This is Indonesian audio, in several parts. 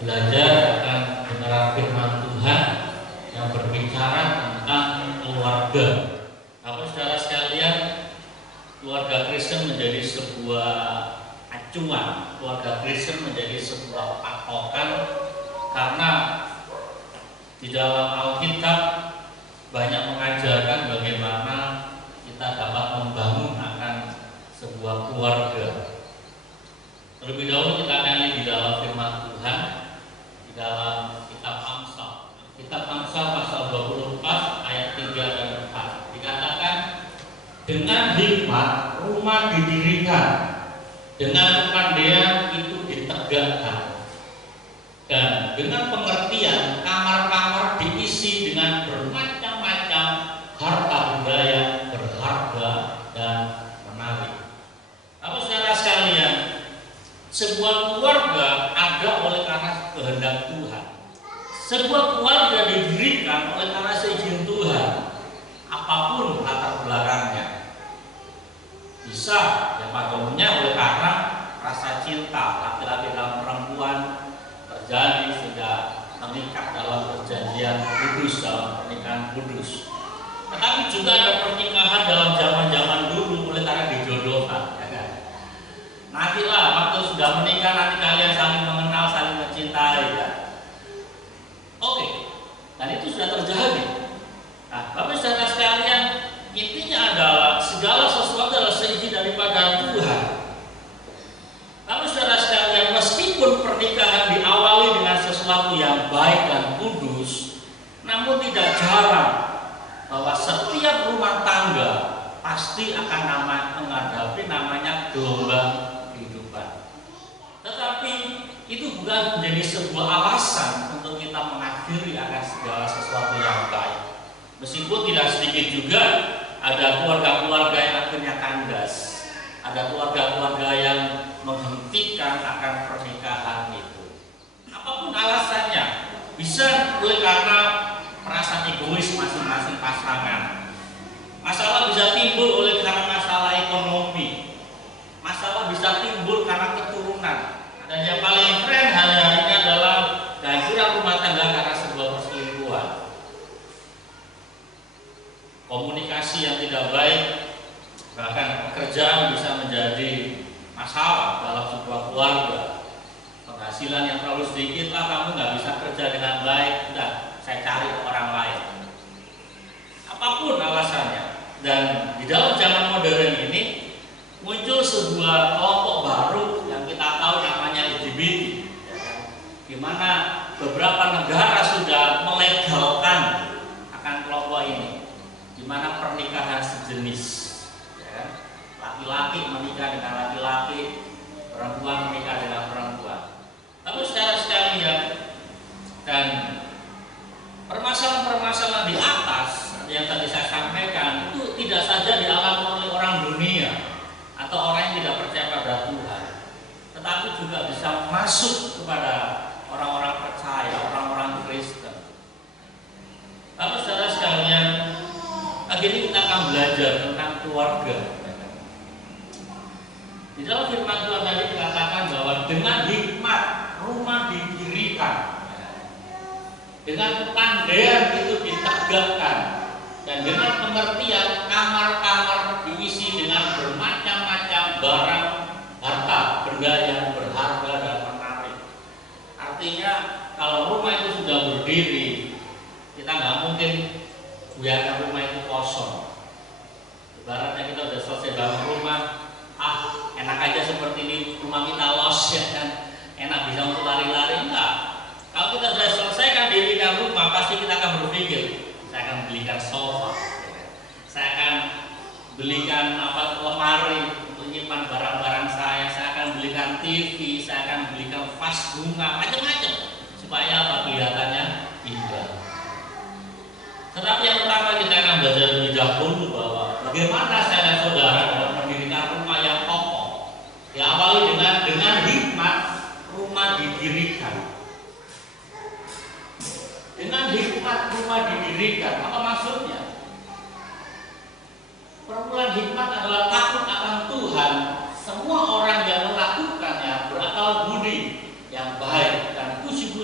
belajar akan kebenaran firman Tuhan yang berbicara tentang keluarga. Apa saudara sekalian, keluarga Kristen menjadi sebuah acuan, keluarga Kristen menjadi sebuah patokan karena di dalam Alkitab banyak mengajarkan bagaimana kita dapat membangun akan sebuah keluarga. Terlebih dahulu kita akan lihat di dalam firman Tuhan di dalam kitab Amsal. Kitab Amsal pasal 24 ayat 3 dan 4 dikatakan, dengan hikmat rumah didirikan, dengan kepandaian itu ditegakkan, dan dengan pengertian kamar-kamar diisi dengan bermacam-macam harta benda yang berharga dan menarik. Apa saudara sekalian, sebuah keluarga ada oleh karena kehendak Tuhan. Sebuah keluarga didirikan oleh karena seizin Tuhan, apapun latar belakangnya. Bisa yang pada umumnya oleh karena rasa cinta laki-laki dalam perempuan terjadi sudah menikah dalam perjanjian kudus, dalam pernikahan kudus. Tetapi juga ada pernikahan dalam zaman-zaman dulu oleh karena dijodohkan. Nantilah waktu sudah menikah, nanti kalian saling mengenal, saling mencintai, ya. Oke, dan itu sudah terjadi. Nah, Bapak saudara sekalian, intinya adalah segala sesuatu adalah seizin daripada Tuhan. Bapak saudara sekalian, meskipun pernikahan diawali dengan sesuatu yang baik dan kudus, namun tidak jarang bahwa setiap rumah tangga pasti akan menghadapi namanya gelombang kehidupan. Tetapi itu bukan menjadi sebuah alasan untuk kita mengakhiri akan segala sesuatu yang baik. Meskipun tidak sedikit juga ada keluarga-keluarga yang akhirnya kandas, ada keluarga-keluarga yang menghentikan akan pernikahan itu. Apapun alasannya, bisa oleh karena perasaan egois masing-masing pasangan. Masalah bisa timbul oleh karena masalah ekonomi. Masalah bisa timbul karena keturunan. Dan yang paling keren hari-hari ini adalah kehancuran rumah tangga karena sebuah perselingkuhan. Komunikasi yang tidak baik, bahkan pekerjaan bisa menjadi masalah dalam sebuah keluarga. Penghasilan yang terlalu sedikit, lah kamu nggak bisa kerja dengan baik, udah saya cari orang lain. Apapun alasannya. Dan di dalam zaman modern ini muncul sebuah kelompok baru yang kita tahu namanya LGBT, ya kan? Di mana beberapa negara sudah melegalkan akan kelompok ini, di mana pernikahan sejenis, ya kan? Laki-laki menikah dengan laki-laki, perempuan menikah dengan perempuan. Tapi secara sekalian, dan permasalahan-permasalahan di atas yang tadi saya sampaikan itu tidak saja dialami oleh orang dunia atau orang yang tidak percaya pada Tuhan, tetapi juga bisa masuk kepada orang-orang percaya, orang-orang Kristen. Lalu saudara sekalian, pagi ini kita akan belajar tentang keluarga. Di dalam firman Tuhan tadi dikatakan bahwa dengan hikmat rumah didirikan, dengan kepandaian itu ditegakkan, dan dengan pengertian kamar-kamar diisi dengan bermacam-macam barang harta benda yang berharga dan menarik. Artinya kalau rumah itu sudah berdiri, kita nggak mungkin biarkan rumah itu kosong. Ibaratnya kita sudah selesai bangun rumah, enak aja seperti ini rumah kita los, ya kan, enak bisa untuk lari-lari. Enggak. Kalau kita sudah selesaikan dirikan rumah, pasti kita akan berpikir, saya akan belikan sofa, saya akan belikan lemari untuk menyimpan barang-barang saya akan belikan TV, saya akan belikan vas bunga, macam-macam supaya kelihatannya indah. Tetapi yang pertama kita akan belajar lebih dahulu bahwa bagaimana saya dan saudara dalam mendirikan rumah yang kokoh. Diawali dengan hikmat rumah didirikan. Dengan hikmat rumah didirikan, apa maksudnya? Permulaan hikmat adalah takut akan Tuhan. Semua orang yang melakukannya berakal budi yang baik dan puji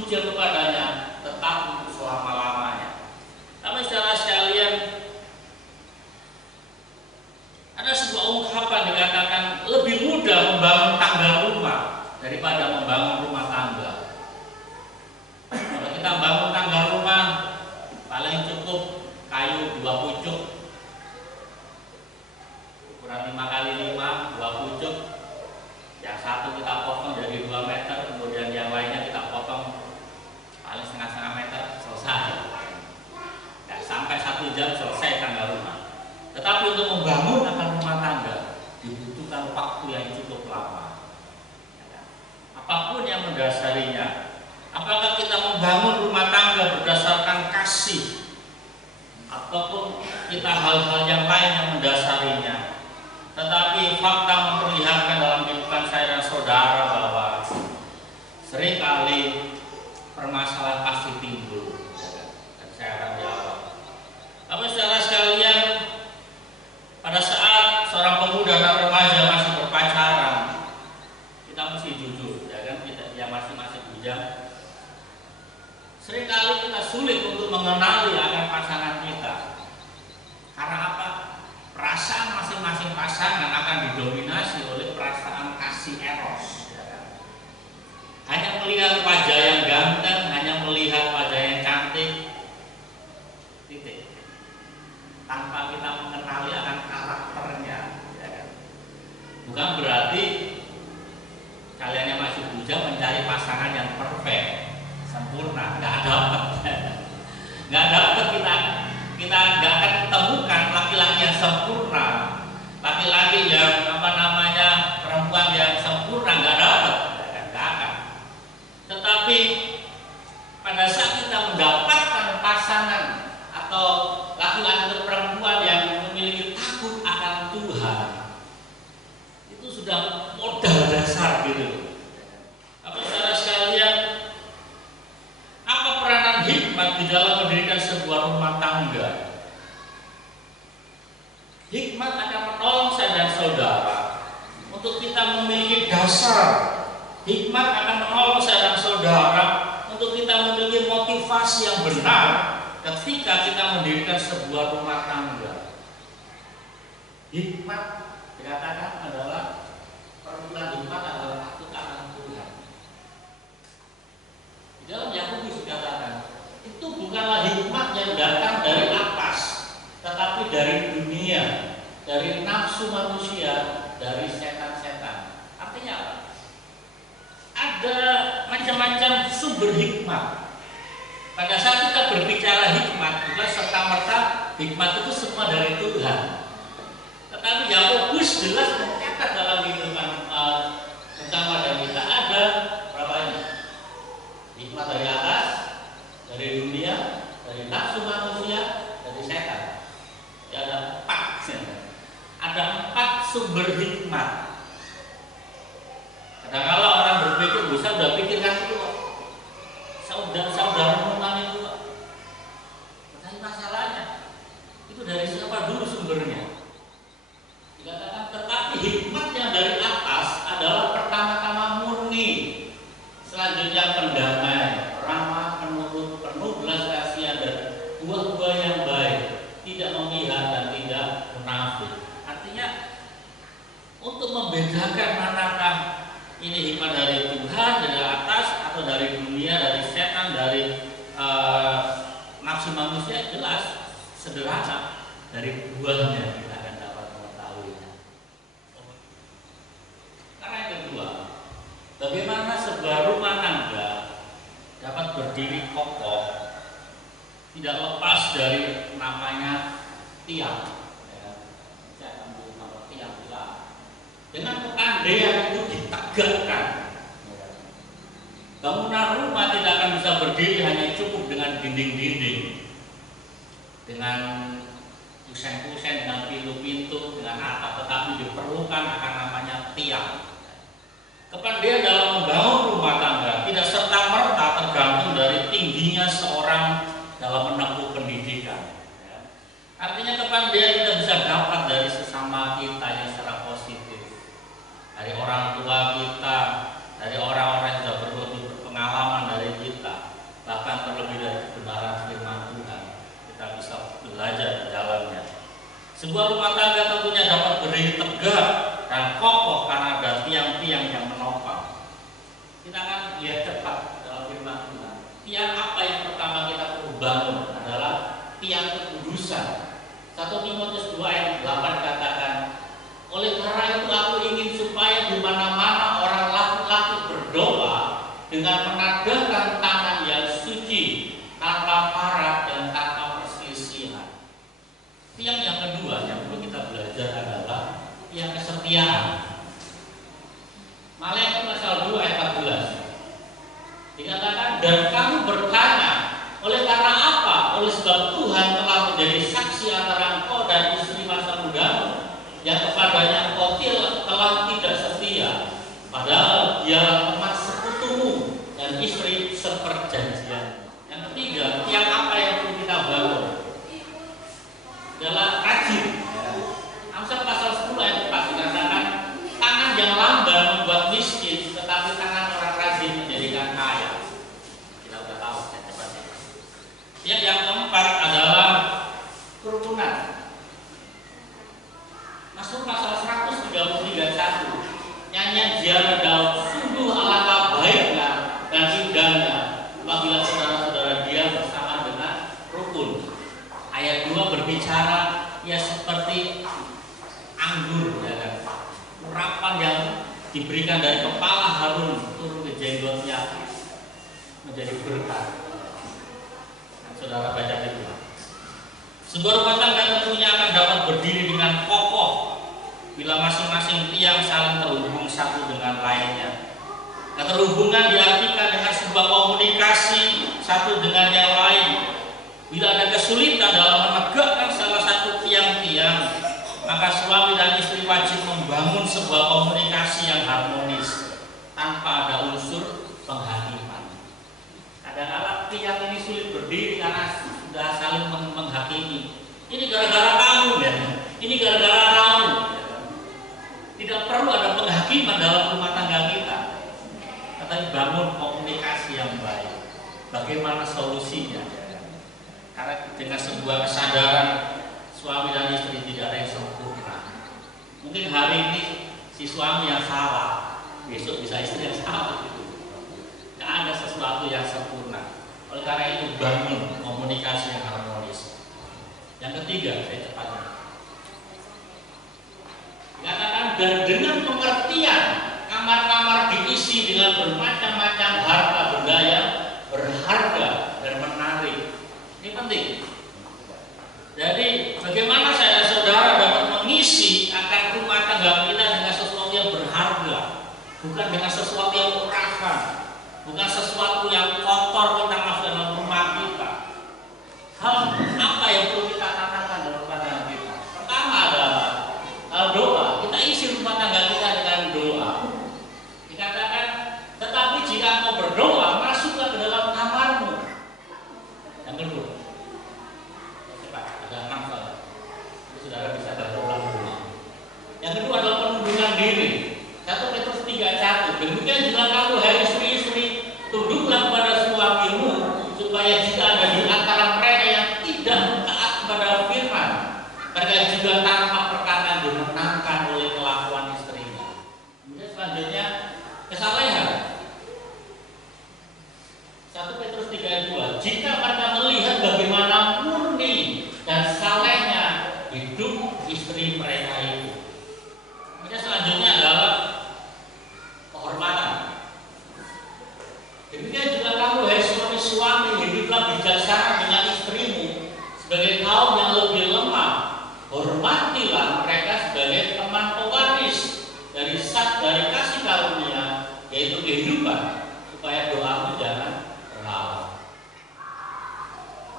dikatakan lebih mudah membangun tangga rumah daripada membangun rumah tangga. Kalau kita bangun tangga rumah, paling cukup kayu 2 pucuk, ukuran 5 kali 5, 2 pucuk. Yang satu kita potong jadi 2 meter, kemudian yang lainnya kita potong paling setengah meter, selesai. Nggak sampai 1 jam selesai tangga rumah. Tetapi untuk membangun rumah tangga dibutuhkan waktu yang cukup lama. Apapun yang mendasarinya, apakah kita membangun rumah tangga berdasarkan kasih, ataupun kita hal-hal yang lain yang mendasarinya. Tetapi fakta memperlihatkan dalam kehidupan saya dan saudara bahwa seringkali permasalahan pasti timbul. Dan saya akan jawab. Tapi saudara sekalian, pada saat seorang pemuda dan remaja masih berpacaran, kita mesti jujur, ya kan? Dia masih bujang. Seringkali kita sulit untuk mengenali akan pasangan kita. Karena apa? Perasaan masing-masing pasangan akan didominasi oleh perasaan kasih eros. Ya kan? Hanya melihat wajah yang ganteng, hanya melihat wajah yang cantik, titik. Tanpa kita mengenali akan karakternya, ya kan? Bukan berarti kalian yang masih bujang mencari pasangan yang perfect, sempurna, nggak dapat. Nggak dapat, kita nggak akan temukan laki-laki yang sempurna, laki-laki yang perempuan yang sempurna, nggak dapat, nggak akan. Tetapi pada saat kita mendapatkan pasangan atau laki-laki atau perempuan yang memiliki takut akan Tuhan, itu sudah modal dasar gitu. Apa saudara sekalian, apa peranan hikmat di dalam mendirikan sebuah rumah tangga? Hikmat akan menolong saya dan saudara untuk kita memiliki dasar. Hikmat akan menolong saya dan saudara untuk kita memiliki motivasi yang benar ketika kita mendirikan sebuah rumah tangga. Hikmat dikatakan adalah permulaan hikmat adalah takut akan Tuhan. Di dalam Yakobus dikatakan itu bukanlah hikmat yang datang dari atas, tetapi dari dunia, dari nafsu manusia, dari setan-setan. Artinya apa? Ada macam-macam sumber hikmat. Pada saat kita berbicara hikmat, bukan serta-merta hikmat itu semua dari Tuhan. Tetapi Yakobus jelas mencatat dalam kehidupan tentang pada kita ada berapa ini? Hikmat dari atas, dari dunia, dari nafsu manusia, dari setan. Ya, ada 4. Ada 4 sumber hikmat. Kadang-kadang orang berpikir, bisa udah pikirkan itu kok. Saudara mengenal itu kok. Tapi masalahnya itu dari siapa dulu sumbernya? Dikatakan tetapi hikmat yang dari atas adalah pertama-tama murni, selanjutnya pendamai, ramah, penurut, penuh belas kasihan dan buah-buah yang baik, tidak memihak dan tidak munafik. Artinya untuk membedakan manakah ini hikmat dari Tuhan, dari atas, atau dari dunia, dari setan, dari nafsu manusia, jelas sederhana, dari buahnya kita akan dapat mengetahuinya. Karena yang kedua, bagaimana sebuah rumah tangga dapat berdiri kokoh, tidak lepas dari namanya tiang. Saya akan nama tiang pilar. Dengan kepandaian itu ditegakkan. Bangunan rumah tidak akan bisa berdiri hanya cukup dengan dinding-dinding, dengan kusen-kusen, dengan pintu-pintu, dengan atap, tetapi diperlukan akan namanya tiang. Kepandaian dalam membangun rumah tangga tidak serta-merta tergantung dari tingginya seorang dalam menempuh pendidikan. Artinya kepandaian kita bisa dapat dari sesama kita yang secara positif, dari orang tua kita, dari orang-orang yang sudah berpengalaman dari kita, bahkan terlebih dari kebenaran firman Tuhan, kita bisa belajar di dalamnya. Sebuah rumah tangga tentunya dapat berdiri tegak dan kokoh karena ada tiang-tiang yang menopang. Kita akan lihat cepat dalam firman Tuhan. Tiang apa yang pertama kita perlu bangun adalah tiang kekudusan. 1 Timotius 2 ayat 8 katakan, oleh karena itu aku ingin supaya di mana-mana orang laki-laki berdoa dengan menadahkan tangan yang suci, tanpa marah dan tanpa perselisihan. Tiang yang kedua yang perlu kita belajar adalah tiang kesetiaan. Maliaki pasal 2 ayat 14 dikatakan, dan kamu bertanya, oleh karena apa? Oleh sebab Tuhan telah menjadi saksi antara engkau dan istri masa mudamu, yang kepadanya engkau telah tidak setia, padahal dia teman sekutumu dan istri seperjanjian. Yang ketiga, tiang apa yang perlu kita bangun adalah rajin. Amsal pasal 10 ayat 4 dikatakan, tangan yang lamban membuat miskin, tetapi tangan orang rajin menjadikan kaya. Kita sudah tahu cepatnya. Yang keempat adalah kerukunan. Mazmur pasal 133:1, nyanyian ziarah Daud, sungguh alangkah baiknya dan indahnya apabila saudara-saudara dia bersama dengan rukun. Ayat 2 berbicara ya seperti anggur, ya kan? Urapan yang diberikan dari kepala Harun turun ke jenggotnya menjadi berkah. Saudara baca itu. Sebuah rumah tangga tentunya akan dapat berdiri dengan kokoh bila masing-masing tiang saling terhubung satu dengan lainnya. Keterhubungan diartikan dengan sebuah komunikasi satu dengan yang lain. Bila ada kesulitan dalam menegakkan salah satu tiang-tiang, maka suami dan istri wajib membangun sebuah komunikasi yang harmonis tanpa ada unsur penghakiman. Kadang-kadang tiang ini sulit berdiri karena sudah saling menghakimi. Ini gara-gara kamu, ya. Ini gara-gara kamu. Tidak perlu ada penghakiman dalam rumah tangga kita. Tetapi bangun komunikasi yang baik. Bagaimana solusinya? Karena dengan sebuah kesadaran suami dan istri tidak ada yang sempurna. Mungkin hari ini si suami yang salah, besok bisa istri yang salah. Tidak ada sesuatu yang sempurna. Oleh karena itu bangun komunikasi yang harmonis. Yang ketiga, saya cepatnya. Katakan, dan dengan pengertian kamar-kamar diisi dengan bermacam-macam harta benda yang berharga dan menarik. Ini penting. Jadi bagaimana saya dan saudara dapat mengisi akan rumah tangga kita dengan sesuatu yang berharga, bukan dengan sesuatu yang murahan, bukan sesuatu yang kotor kita masuk dalam rumah kita. Hal apa yang perlu kita tanamkan dalam rumah tangga kita? Pertama adalah doa. Kita isi rumah tangga kita dengan doa. Dikatakan, tetapi jika engkau berdoa, masuklah ke dalam kamarmu. Yang kedua, cepat, ada 6 kali. Saudara bisa baca ulang dulu. Yang kedua adalah penundungan diri. 1 Petrus 3:1. Demikian juga kamu, hai istri-istri, tunduklah kepada suamimu, supaya jika ada di antara mereka yang tidak taat kepada firman, mereka juga tanpa perkataan dimenangkan oleh kelakuan istrinya. Kemudian selanjutnya kesalehan. 1 Petrus 3:2. Jika mereka melihat bagaimana murni dan salehnya hidup istri mereka itu. Kemudian selanjutnya adalah kehormatan. Demikian juga kamu, hai suami-suami, hiduplah bijaksana dengan istrimu sebagai kaum yang lebih lemah. Hormatilah mereka sebagai teman pewaris dari kasih karunia, yaitu kehidupan, supaya doamu jangan terhalang.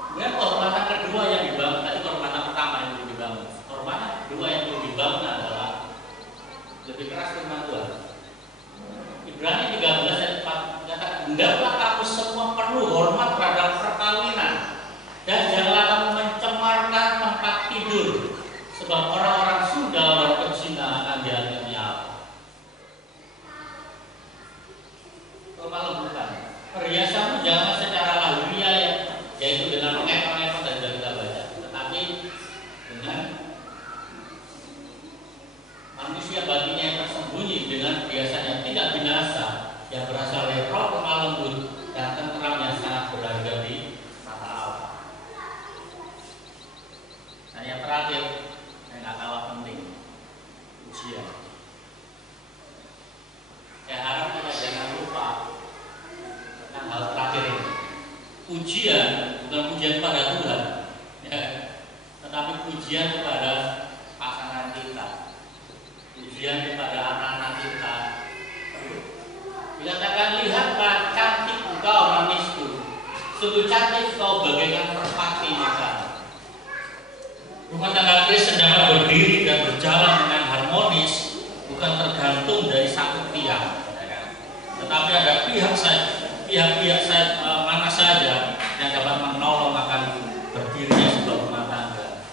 Kemudian kehormatan kedua yang dibangun, tadi kehormatan pertama yang perlu dibangun. Kehormatan kedua yang perlu dibangun adalah lebih keras firman Tuhan. Ibrani 13 ayat 4 katakan, hendaklah kamu semua penuh hormat terhadap perkawinan, dan janganlah kamu mencemarkan tempat tidur, sebab orang-orang sundal dan pezina akan dianiaya Allah. Kelembutan. Perhiasanmu jangan secara lahiriah, yaitu dengan mengepang-epang dan sudah kita baca, tetapi dengan manusia baginya tidak binasa, yang berasal dari roh lemah lembut dan tenteram yang sangat berharga di mata Allah. Nah, yang terakhir yang nggak kalah penting, ujian. Saya harap kita jangan lupa tentang hal terakhir ini. Ujian bukan ujian pada Tuhan, ya, tetapi ujian kepada pasangan kita, ujian kepada anak-anak kita. Dikatakan, lihatlah cantik engkau manisku, sungguh cantik kau bagaikan merpati makanan. Rumah tangga Kristen dapat berdiri dan berjalan dengan harmonis bukan tergantung dari satu pihak, tetapi ada pihak-pihak mana saja yang dapat menolong akan berdirinya sebuah rumah tangga,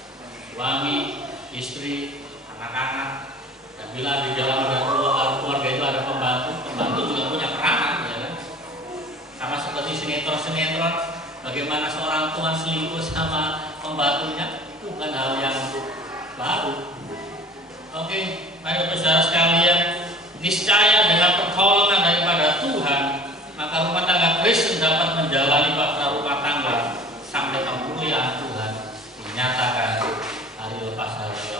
suami, istri, anak-anak. Dan bila di dalam keluarga itu ada pembantu juga punya peranan, ya kan? Sama seperti sinetron, bagaimana seorang tuan selingkuh sama pembantunya, itu bukan hal yang baru. Oke, mari saudara sekalian, niscaya dengan pertolongan daripada Tuhan, maka rumah tangga Kristen dapat menjalani bahtera rumah tangga sampai kemuliaan Tuhan dinyatakan hari lepas hari.